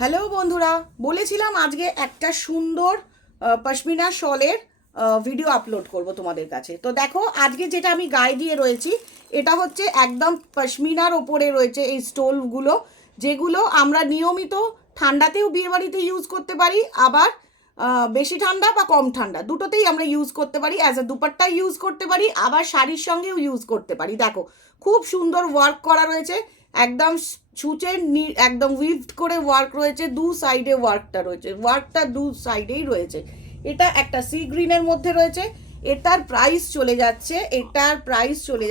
Hello বন্ধুরা, বলেছিলাম আজকে একটা সুন্দর পশমিনা শলের ভিডিও আপলোড করব তোমাদের কাছে। তো দেখো আজকে যেটা আমি গায়ে দিয়ে রয়েছি এটা হচ্ছে একদম পশমিনার ওপরে রয়েছে এই স্টোলগুলো, যেগুলো আমরা নিয়মিত ঠান্ডাতেও বিয়েবাড়িতে ইউজ করতে পারি, আবার বেশি ঠান্ডা বা কম ঠান্ডা দুটোতেই আমরা ইউজ করতে পারি, অ্যাজ এ দুপাট্টা ইউজ করতে পারি, আবার শাড়ির সঙ্গেও ইউজ করতে পারি। দেখো খুব সুন্দর ওয়ার্ক করা রয়েছে, একদম ছুঁচে একদম উইভড করে ওয়ার্ক রয়েছে, দু সাইডে ওয়ার্কটা দু সাইডেই রয়েছে। এটা একটা সি গ্রিনের মধ্যে রয়েছে। এটার প্রাইস চলে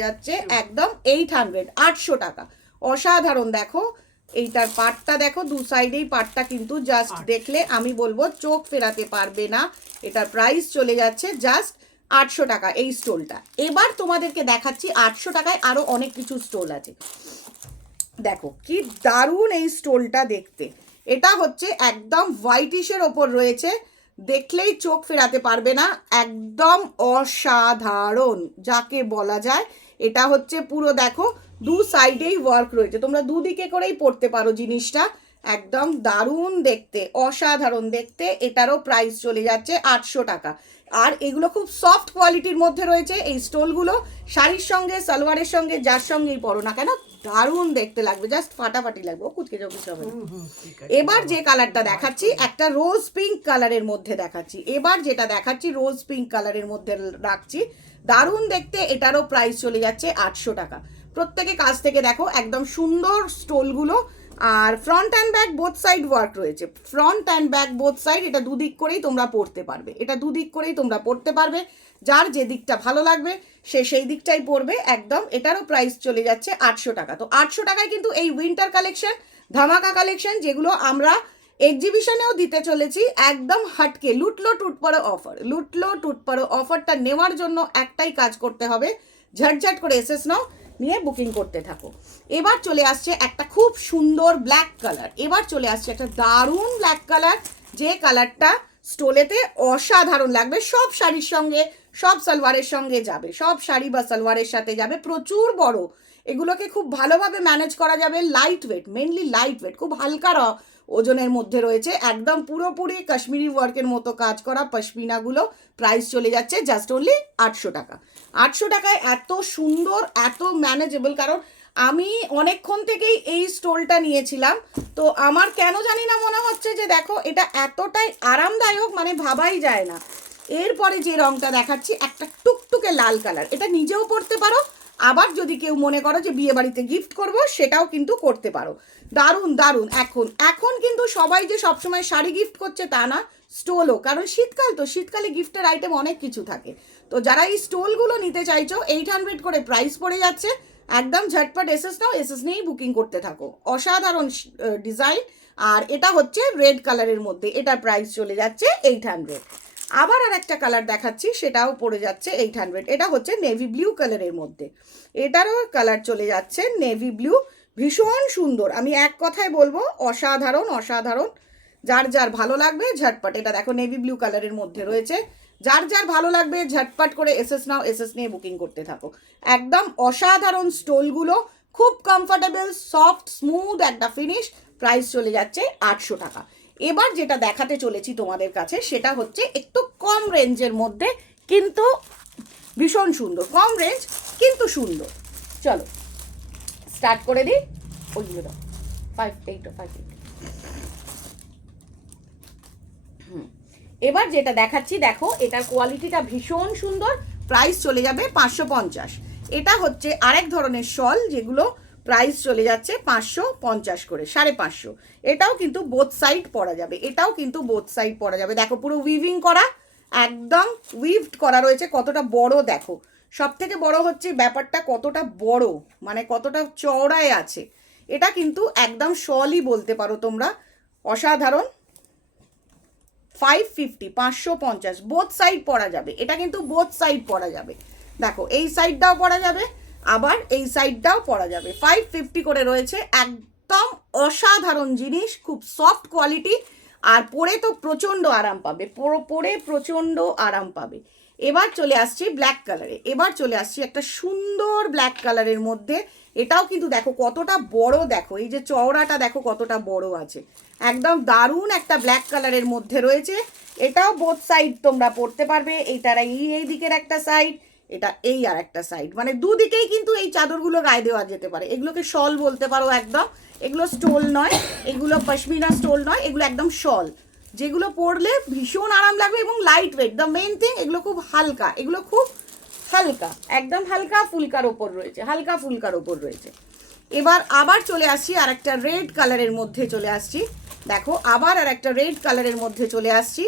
যাচ্ছে একদম 800 টাকা। অসাধারণ। দেখো এইটার পাটটা দেখো, দু সাইডেই পাটটা কিন্তু জাস্ট দেখলে আমি বলবো চোখ ফেরাতে পারবে না। এটার প্রাইস চলে যাচ্ছে জাস্ট 800 টাকা এই স্টোলটা। এবার তোমাদেরকে দেখাচ্ছি 800 টাকায় আরও অনেক কিছু স্টোল আছে। দেখো কি দারুণ এই স্টোলটা দেখতে। এটা হচ্ছে একদম হোয়াইটিশের ওপর রয়েছে, দেখলেই চোখ ফেরাতে পারবে না, একদম অসাধারণ যাকে বলা যায়। এটা হচ্ছে পুরো দেখো দু সাইডেই ওয়ার্ক রয়েছে, তোমরা দুদিকে করেই পড়তে পারো জিনিসটা। একদম দারুণ দেখতে, অসাধারণ দেখতে। এটারও প্রাইস চলে যাচ্ছে 800 টাকা। আর এগুলো খুব সফট কোয়ালিটির মধ্যে রয়েছে এই স্টোলগুলো। শাড়ির সঙ্গে সালোয়ারের সঙ্গে যার সঙ্গেই পরো না কেন দারুণ দেখতে লাগবে, জাস্ট ফাটাফাটি লাগবে। ও কুচকে যাও কিছু হবে না। এবার যে কালারটা দেখাচ্ছি একটা রোজ পিঙ্ক কালারের মধ্যে দেখাচ্ছি। এবার যেটা দেখাচ্ছি রোজ পিঙ্ক কালারের মধ্যে রাখছি, দারুণ দেখতে। এটারও প্রাইস চলে যাচ্ছে 800 টাকা। প্রত্যেকে কাছ থেকে দেখো একদম সুন্দর স্টোলগুলো। আর front and back both side work রয়েছে, front and back both side. এটা দুদিক করেই তোমরা পড়তে পারবে, যার যে দিকটা ভালো লাগবে সে সেই দিকটাই পরবে একদম। এটারও প্রাইস চলে যাচ্ছে 800 টাকা। তো 800 টাকায় কিন্তু এই উইন্টার কালেকশন, ধামাকা কালেকশন, যেগুলো আমরা এক্সিবিশনেও দিতে চলেছি, একদম হাটকে লুটলো টুটপারো অফারটা নেওয়ার জন্য একটাই কাজ করতে হবে, ঝটঝট করে এসএস নাও, নিয়ে বুকিং করতে থাকো। এবার চলে আসছে একটা খুব সুন্দর ব্ল্যাক কালার। এবার চলে আসছে একটা দারুণ ব্ল্যাক কালার, যে কালারটা স্টোলেতে অসাধারণ লাগবে। সব শাড়ির সঙ্গে, সব সালোয়ারের সঙ্গে যাবে, সব শাড়ি বা সালোয়ারের সাথে যাবে। প্রচুর বড়, এগুলোকে খুব ভালোভাবে ম্যানেজ করা যাবে। Light weight, mainly light weight, খুব হালকা ওজনের মধ্যে রয়েছে। একদম পুরোপুরি কাশ্মীরি ওয়ার্কের মতো কাজ করা পশমিনাগুলো। প্রাইস চলে যাচ্ছে জাস্ট অনলি 800 টাকা। 800 টাকায় এত সুন্দর, এত ম্যানেজেবল। কারণ আমি অনেকক্ষণ থেকেই এই স্টোলটা নিয়েছিলাম, তো আমার কেন জানি না মনে হচ্ছে যে দেখো এটা এতটাই আরামদায়ক, মানে ভাবাই যায় না। এরপরে যে রংটা দেখাচ্ছি একটা টুকটুকে লাল কালার, এটা নিজেও পরতে পারো, আবার যদি কেউ মনে করো যে বিয়ে বাড়িতে গিফট করবো সেটাও কিন্তু করতে পারো। দারুণ দারুণ। এখন কিন্তু সবাই যে সবসময় শাড়ি গিফট করছে তা না, স্টোলও। কারণ শীতকাল, তো শীতকালে গিফটের আইটেম অনেক কিছু থাকে। তো যারা এই স্টোলগুলো নিতে চাইছো 800 করে প্রাইস পড়ে যাচ্ছে। একদম ঝটপট এসএস নাও, এসএস নিয়েই বুকিং করতে থাকো। অসাধারণ ডিজাইন। আর এটা হচ্ছে রেড কালারের মধ্যে, এটার প্রাইস চলে যাচ্ছে 800। আবার আর একটা কালার দেখাচ্ছি, সেটাও পড়ে যাচ্ছে 800। এটা হচ্ছে নেভি ব্লু কালারের মধ্যে, এটারও কালার চলে যাচ্ছে নেভি ব্লু। ভীষণ সুন্দর, আমি এক কথায় বলবো অসাধারণ অসাধারণ। যার যার ভালো লাগবে ঝটপট, এটা দেখো নেভি ব্লু কালারের মধ্যে রয়েছে, যার যার ভালো লাগবে ঝটপট করে এসএস নাও, এসএস নিয়ে বুকিং করতে থাকো। একদম অসাধারণ স্টোলগুলো, খুব কমফোর্টেবল, সফট স্মুথ একটা ফিনিশ। প্রাইস চলে যাচ্ছে 800 টাকা। এবার যেটা দেখাতে চলেছি তোমাদের কাছে সেটা হচ্ছে একটু কম রেঞ্জের মধ্যে, কিন্তু ভীষণ সুন্দর। কম রেঞ্জ কিন্তু সুন্দর। চলো স্টার্ট করে দিই। ওইগুলো দাও 5 এবার যেটা দেখাচ্ছি দেখো, এটার কোয়ালিটিটা ভীষণ সুন্দর। প্রাইস চলে যাবে 550। এটা হচ্ছে আরেক ধরনের শল, যেগুলো প্রাইস চলে যাচ্ছে 550 করে, 550। এটাও কিন্তু বোথ সাইড পরা যাবে, দেখো পুরো উইভিং করা, একদম উইভড করা রয়েছে। কতটা বড় দেখো, সব থেকে বড় হচ্ছে ব্যাপারটা কতটা বড়, মানে কতটা চওড়ায় আছে। এটা কিন্তু একদম শলই বলতে পারো তোমরা। অসাধারণ। 550 বোথ সাইড পরা যাবে, এটা কিন্তু বোথ সাইড পরা যাবে। দেখো এই সাইডটাও পরা যাবে, আবার এই সাইডটাও পরা যাবে। 550 করে রয়েছে। একদম অসাধারণ জিনিস, খুব সফট কোয়ালিটি। আর পরে তো প্রচণ্ড আরাম পাবে, পরে প্রচণ্ড আরাম পাবে। এবার চলে আসছি ব্ল্যাক কালারে। এবার চলে আসছি একটা সুন্দর ব্ল্যাক কালারের মধ্যে। এটাও কিন্তু দেখো কতটা বড়, দেখো এই যে চওড়াটা দেখো কতটা বড় আছে। একদম দারুণ একটা ব্ল্যাক কালারের মধ্যে রয়েছে। এটাও বোথ সাইড তোমরা পরতে পারবে। এইটার এই দিকের একটা সাইড, এটা এই আর একটা সাইড, মানে দুদিকেই কিন্তু এই চাদরগুলো গায়ে দেওয়া যেতে পারে। এগুলোকে শল বলতে পারো একদম। এগুলো স্টোল নয়, এগুলো পশমিনা স্টোল নয়, এগুলো একদম শল, যেগুলো পরলে ভীষণ আরাম লাগবে এবং light weight. The main thing, এগুলো খুব হালকা, এগুলো খুব হালকা, একদম হালকা ফুলকার ওপর রয়েছে, হালকা ফুলকার ওপর রয়েছে। এবার আবার চলে আসছি আর একটা রেড কালারের মধ্যে চলে আসছি। দেখো আবার আর একটা রেড কালারের মধ্যে চলে আসছি।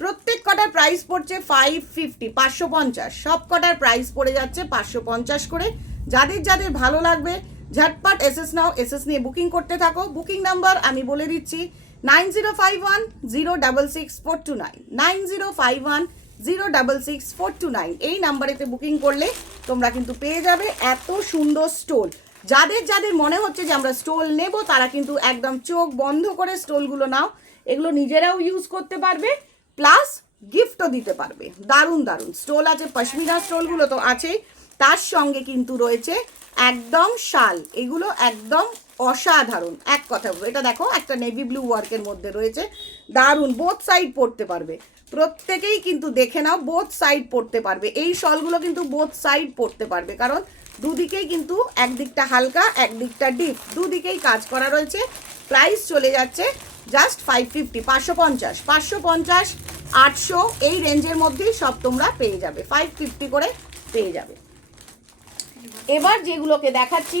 প্রত্যেক কটার প্রাইস পড়ছে 550, 550। সব কটার প্রাইস পড়ে যাচ্ছে 550 করে। যাদের যাদের ভালো লাগবে ঝটপট এসএস নাও, এসএস নিয়ে বুকিং করতে থাকো। বুকিং নাম্বার আমি বলে দিচ্ছি 9051066429, 9051066429। এই নাম্বারেতে বুকিং করলে তোমরা কিন্তু পেয়ে যাবে এত সুন্দর স্টোল। যাদের যাদের মনে হচ্ছে যে আমরা স্টোল নেব, তারা কিন্তু একদম চোখ বন্ধ করে স্টোলগুলো নাও। এগুলো নিজেরাও ইউজ করতে পারবে, প্লাস গিফটও দিতে পারবে। দারুণ দারুণ স্টোল আছে, পশমিনা স্টোলগুলো তো আছেই, তার সঙ্গে কিন্তু রয়েছে একদম শাল। এগুলো একদম অসাধারণ, এক কথা বলবো। এটা দেখো একটা নেভি ব্লু ওয়ার্কের মধ্যে রয়েছে, দারুণ। বোথ সাইড পড়তে পারবে, প্রত্যেকেই কিন্তু দেখে নাও বোথ সাইড পড়তে পারবে। এই শলগুলো কিন্তু বোথ সাইড পড়তে পারবে, কারণ দুদিকেই কিন্তু একদিকটা হালকা একদিকটা ডিপ, দুদিকেই কাজ করা রয়েছে। প্রাইস চলে যাচ্ছে জাস্ট 550, 550, 550, 800 এই রেঞ্জের মধ্যেই সব তোমরা পেয়ে যাবে, 550 করে পেয়ে যাবে। এবার যেগুলোকে দেখাচ্ছি,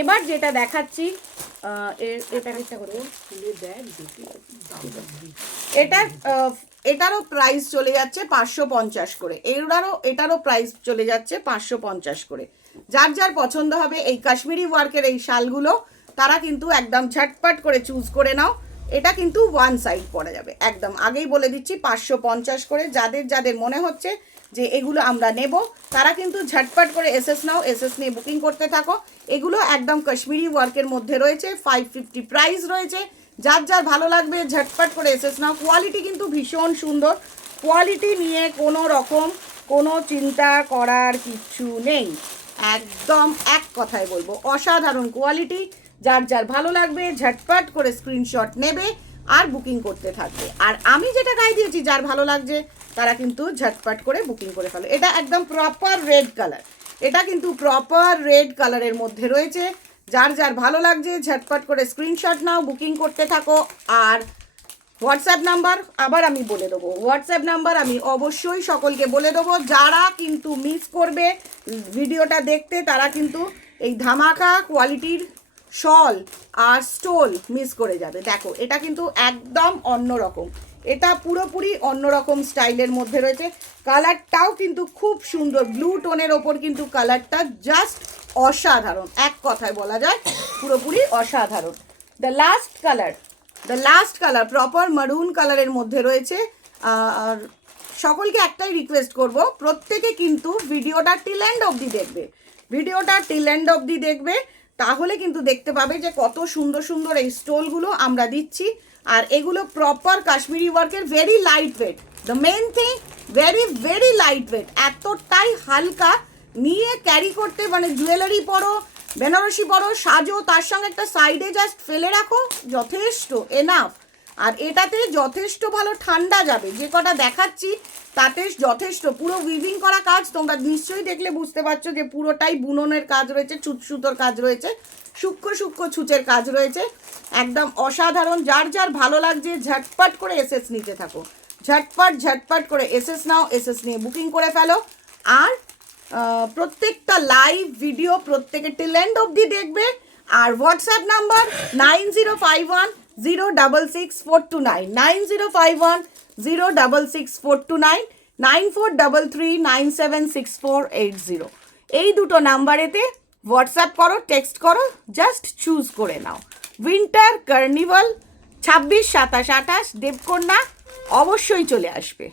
এবার যেটা দেখাচ্ছি এটারও প্রাইস চলে যাচ্ছে 550 করে। এটারও প্রাইস চলে যাচ্ছে 550 করে। যার যার পছন্দ হবে এই কাশ্মীরি ওয়ার্কের এই শালগুলো, তারা কিন্তু একদম ঝটপট করে চুজ করে নাও। এটা কিন্তু ওয়ান সাইড পরা যাবে, একদম আগেই বলে দিচ্ছি 550 করে। যাদের যাদের মনে হচ্ছে যে এগুলো আমরা নেব, তারা কিন্তু ঝটপট করে এসএস নাও, এসএস নিয়ে বুকিং করতে থাকো। এগুলো একদম কাশ্মীরি ওয়ার্কের মধ্যে রয়েছে, 550 প্রাইস রয়েছে। যার যার ভালো লাগবে ঝটপট করে এসএস নাও। কোয়ালিটি কিন্তু ভীষণ সুন্দর, কোয়ালিটি নিয়ে কোনো রকম কোনো চিন্তা করার কিছু নেই, একদম এক কথায় বলবো অসাধারণ কোয়ালিটি। যার যার ভালো লাগবে ঝটপট করে স্ক্রিনশট নেবে আর বুকিং করতে থাকবে। আর আমি যেটা গায়ে দিয়েছি, যার ভালো লাগছে তারা কিন্তু ঝটপট করে বুকিং করে ফেলো। এটা একদম প্রপার রেড কালার, এটা কিন্তু প্রপার রেড কালারের মধ্যে রয়েছে। যার যার ভালো লাগছে ঝটপট করে স্ক্রিনশট নাও, বুকিং করতে থাকো। আর হোয়াটসঅ্যাপ নাম্বার আবার আমি বলে দেবো, হোয়াটসঅ্যাপ নাম্বার আমি অবশ্যই সকলকে বলে দেবো। যারা কিন্তু মিস করবে ভিডিওটা দেখতে, তারা কিন্তু এই ধামাকা কোয়ালিটির শল আর স্টোল মিস করে যাবে। দেখো এটা কিন্তু একদম অন্যরকম, এটা পুরোপুরি অন্যরকম স্টাইলের মধ্যে রয়েছে। কালারটাও কিন্তু খুব সুন্দর, ব্লু টোনের ওপর কিন্তু কালারটা জাস্ট অসাধারণ, এক কথায় বলা যায় পুরোপুরি অসাধারণ। দ্য লাস্ট কালার প্রপার মারুন কালারের মধ্যে রয়েছে। আর সকলকে একটাই রিকোয়েস্ট করব, প্রত্যেকে কিন্তু ভিডিওটা টিল এন্ড অবধি দেখবে, ভিডিওটা টিল এন্ড অবধি দেখবে, তাহলে কিন্তু দেখতে পাবে যে কত সুন্দর সুন্দর এই স্টোলগুলো আমরা দিচ্ছি। আর এগুলো প্রপার কাশ্মীরি ওয়ার্কের, very light weight. The main thing, very very light weight, এতটাই হালকা, নিয়ে ক্যারি করতে, মানে জুয়েলারি পরো, বেনারসি পরো, সাজো, তার সঙ্গে একটা সাইডে জাস্ট ফেলে রাখো, যথেষ্ট এনাফ। আর এটাতে যথেষ্ট ভালো ঠান্ডা যাবে, যে কটা দেখাচ্ছি তাতে যথেষ্ট। পুরো উইভিং করা কাজ, তোমরা নিশ্চয়ই দেখলে বুঝতে পারছো যে পুরোটাই বুননের কাজ রয়েছে, সুতোর কাজ রয়েছে, সূক্ষ্ম সূক্ষ্ম ছুঁচের কাজ রয়েছে, একদম অসাধারণ। যার যার ভালো লাগছে ঝটপট করে এসএস নিতে থাকো, ঝটপট করে এসএস নাও, এসএস নিয়ে বুকিং করে ফেলো। আর প্রত্যেকটা লাইভ ভিডিও প্রত্যেকে টিল এন্ড অবধি দেখবে। আর হোয়াটসঅ্যাপ নাম্বার 9051066429, 9051066429, 9433976480। এই দুটো নাম্বারেতে হোয়াটসঅ্যাপ করো, টেক্সট করো, জাস্ট চুজ করে নাও। উইন্টার কার্নিভাল 26, 27, 28 দেবকন্যা অবশ্যই চলে আসবে।